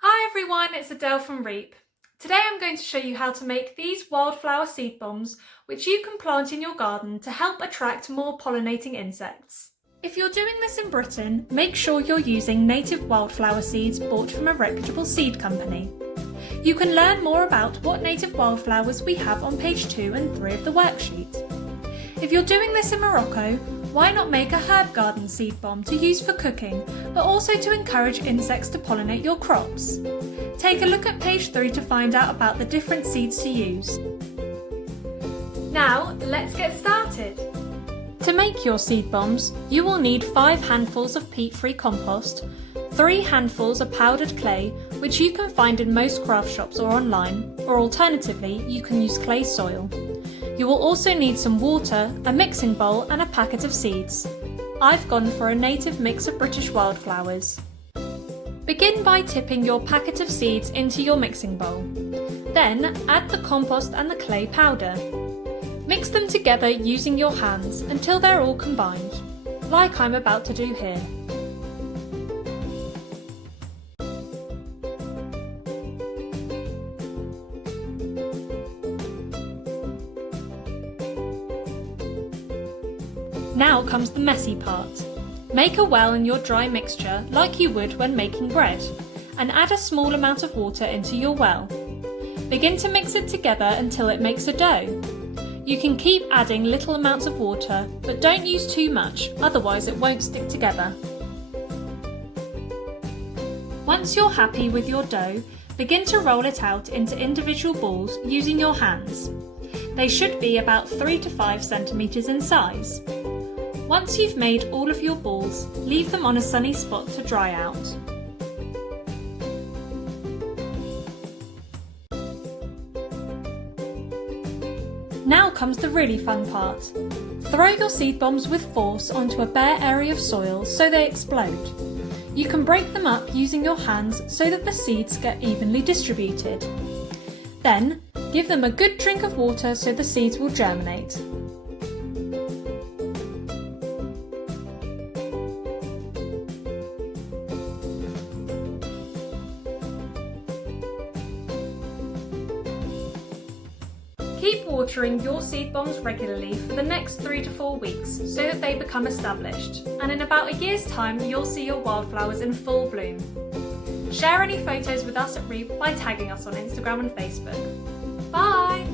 Hi everyone, it's Adele from REEP. Today I'm going to show you how to make these wildflower seed bombs which you can plant in your garden to help attract more pollinating insects. If you're doing this in Britain, make sure you're using native wildflower seeds bought from a reputable seed company. You can learn more about what native wildflowers we have on page 2 and 3 of the worksheet. If you're doing this in Morocco, why not make a herb garden seed bomb to use for cooking, but also to encourage insects to pollinate your crops? Take a look at page 3 to find out about the different seeds to use. Now, let's get started. To make your seed bombs, you will need 5 handfuls of peat-free compost, 3 handfuls of powdered clay, which you can find in most craft shops or online, or alternatively, you can use clay soil. You will also need some water, a mixing bowl and a packet of seeds. I've gone for a native mix of British wildflowers. Begin by tipping your packet of seeds into your mixing bowl. Then add the compost and the clay powder. Mix them together using your hands until they're all combined, like I'm about to do here. Now comes the messy part. Make a well in your dry mixture like you would when making bread, and add a small amount of water into your well. Begin to mix it together until it makes a dough. You can keep adding little amounts of water, but don't use too much, otherwise it won't stick together. Once you're happy with your dough, begin to roll it out into individual balls using your hands. They should be about 3 to 5 centimetres in size. Once you've made all of your balls, leave them on a sunny spot to dry out. Now comes the really fun part. Throw your seed bombs with force onto a bare area of soil so they explode. You can break them up using your hands so that the seeds get evenly distributed. Then, give them a good drink of water so the seeds will germinate. Keep watering your seed bombs regularly for the next 3 to 4 weeks so that they become established, and in about a year's time you'll see your wildflowers in full bloom. Share any photos with us at REEP by tagging us on Instagram and Facebook. Bye!